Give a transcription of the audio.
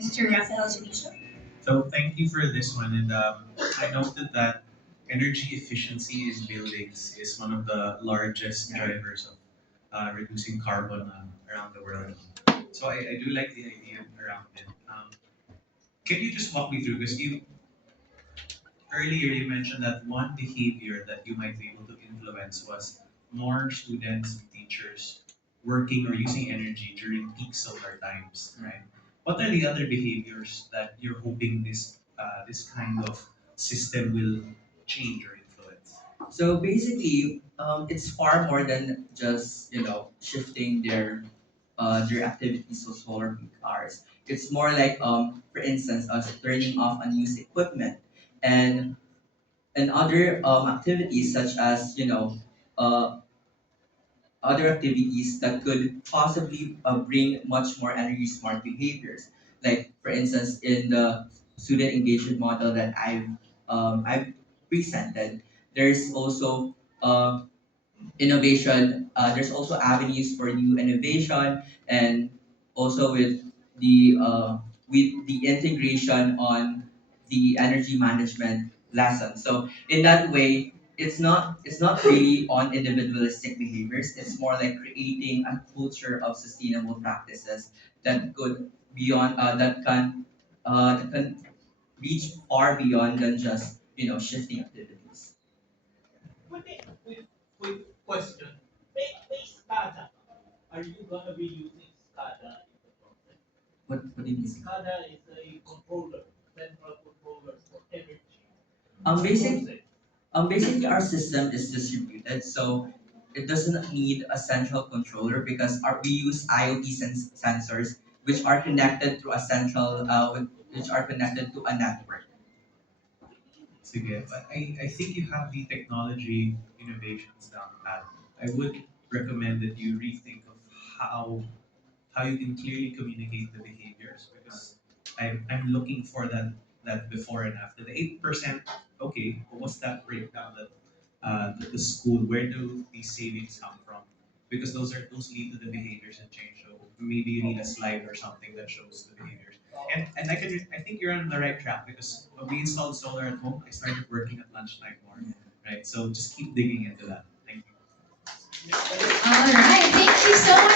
Mr. Rafael Jalisha. So thank you for this one, and I noted that energy efficiency in buildings is one of the largest drivers of reducing carbon around the world. So I do like the idea around it. Can you just walk me through? Because you earlier you mentioned that one behavior that you might be able to influence was more students and teachers working or using energy during peak solar times, right? What are the other behaviors that you're hoping this kind of system will change or influence? So basically, it's far more than just shifting their activities to solar peak hours. It's more like for instance us turning off unused equipment and other activities such as uh, other activities that could possibly bring much more energy smart behaviors. Like for instance, in the student engagement model that I've presented, there's also innovation. There's also avenues for new innovation, and also with the integration on the energy management lesson. So in that way, it's not really on individualistic behaviors. It's more like creating a culture of sustainable practices that could beyond that can reach far beyond than just shifting activities. Quick question. May SCADA. Are you gonna be using SCADA in the process? What do you mean? SCADA is a controller, central controller for energy. Um, basic, Process. Basically, our system is distributed, so it doesn't need a central controller because we use IoT sensors which are connected to a which are connected to a network. Sige, but I think you have the technology innovations down pat. I would recommend that you rethink of how you can clearly communicate the behaviors because I'm looking for that before and after. The 8%, okay, but what's that breakdown that the school, where do these savings come from? Because those lead to the behaviors and change. So maybe you need a slide or something that shows the behaviors. And I think you're on the right track because when we installed solar at home, I started working at lunchtime more. Right. So just keep digging into that. Thank you. All right. Thank you so much.